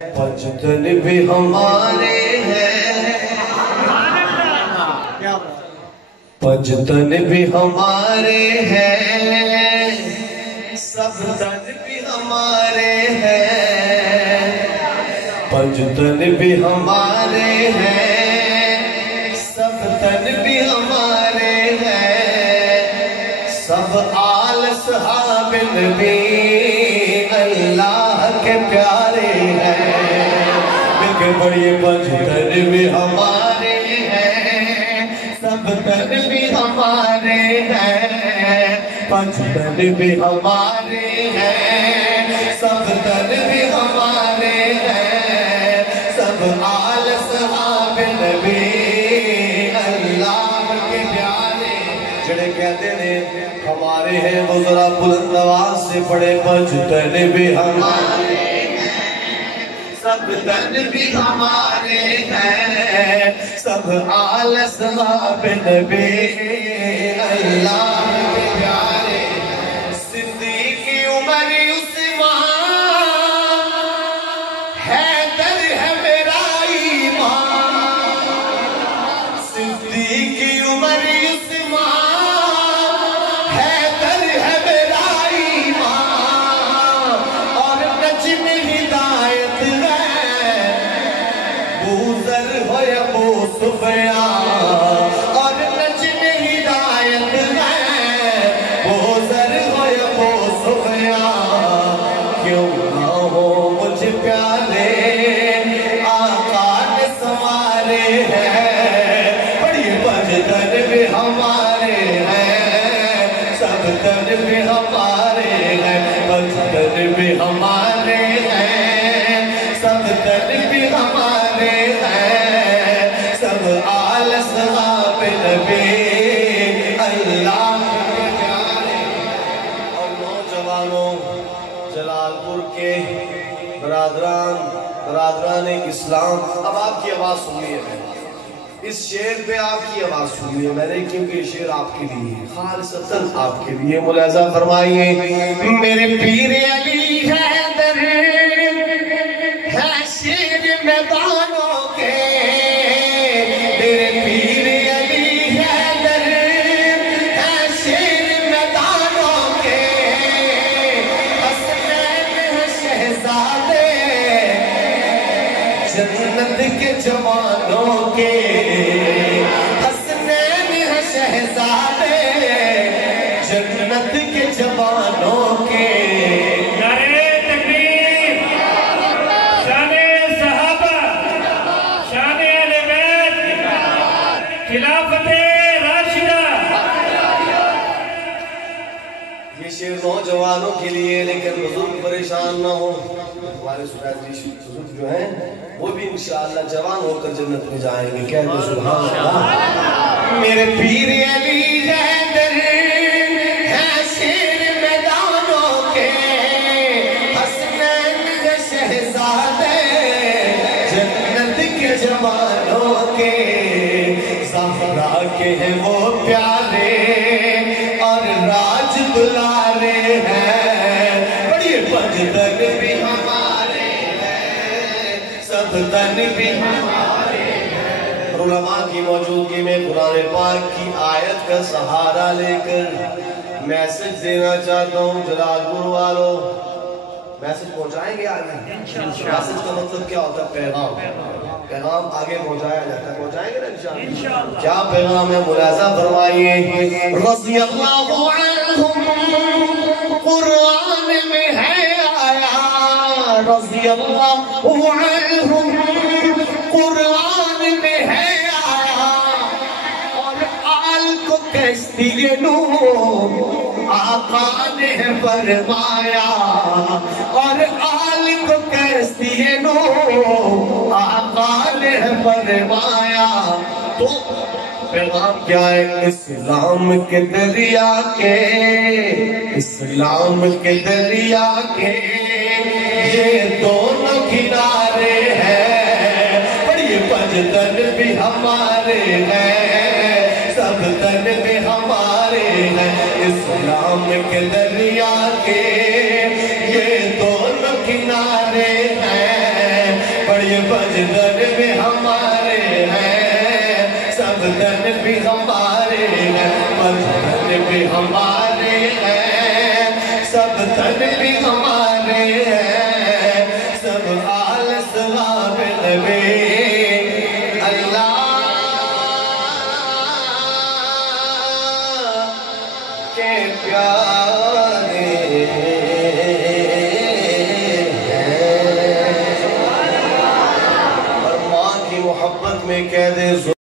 پنجتن بھی ہمارے ہیں، پنجتن بھی ہمارے ہیں، سب تن بھی ہمارے ہیں، پنجتن بھی ہمارے ہیں، سب تن بھی ہمارے ہیں، سب آل صحاب نبی اللہ کے پیارے ہیں، مل کے پڑھیے پنجتن بھی ہمارے ہیں، سب تن بھی ہمارے ہیں، پنجتن بھی ہمارے ہیں، سب تن بھی ہمارے ہیں، سب آل صحاب نبی اللہ کے پیارے جڑے کہتے ہیں ہمارے ہیں، وہ ذرا بلند آواز سے پڑھے پنجتن بھی ہمارے ہیں، سب تن بھی ہمارے ہیں، سب آل صحاب نبی اللہ کے پیارے، صدیق عمر عثمان حیدر ہے میرا ایمان، صدیق عمر اور نجم ہدایت ہے، وہ ذر ہو یا وہ سفیان، کیوں نہ ہو مجھ پیارے آقا نے سنوارے ہیں، پڑھیے پنجتن بھی ہمارے ہیں، سب تن بھی ہمارے ہیں، پنجتن بھی ہمارے ہیں، سب تن بھی ہمارے ہیں، سب آل صحاب نبی اللہ کے پیارے۔ اور نوجوانوں، جلال پور کے برادران اسلام، اب آپ کی آواز سنیے، اس شعر پہ آپ کی آواز سنیے میں نے، کیونکہ یہ شعر آپ کے لیے خالصتاً آپ کے لیے، ملاحظہ فرمائیے، میرے پیر علی حیدر ہے شیر میدانوں کے، جنت کے جوانوں کے، حسنین ہے شہزادے جنت کے جوانوں کے، نعرہ تکبیر، شان صحابہ، شان اہل بیت، خلافت راشدہ۔ یہ شعر نوجوانوں کے لیے، لیکن بزرگ پریشان نہ ہو، ہمارے بزرگ جو ہیں وہ بھی انشاءاللہ جوان ہو کر جنت میں جائیں گے، کہہ دیں سبحان اللہ۔ میرے پیر علی حیدر ہے شیر میدانوں کے، حسنین ہے شہزادے جنت کے جوانوں کے، زہرا کے ہیں وہ پیارے اور راج دلارے ہیں، بڑی پنجتن بھی ہمارے ہیں، سب تن بھی ہمارے ہیں۔ علماء کی موجودگی میں قرآن پاک کی آیت کا سہارا لے کر میسج دینا چاہتا ہوں جلال پور والوں، میسج پہنچائیں گے آگے؟ میسج کا مطلب کیا ہوتا ہے؟ پیغام آگے پہنچایا جاتا ہے، پہنچائیں گے نا انشاءاللہ؟ کیا پیغام ہے؟ ملاحظہ فرمائیے، رضی اللہ عنہم قرآن میں ہے آیا، رضی اللہ عنہم قرآن میں ہے آیا، اور آل کو کشتی نوح آقا نے فرمایا، اور آل کو کشتی نوح آقا نے فرمایا، تو پیغام کیا ہے؟ اسلام کے دریا کے، اسلام کے دریا کے یہ دونوں کنارے ہیں، پڑھیے پنجتن بھی ہمارے ہیں، سب تن بھی ہمارے ہیں، اسلام کے دریا کے یہ دونوں کنارے ہیں، سجدن بھی ہمارے ہیں، سب دن بھی ہمارے ہیں، مجدن بھی ہمارے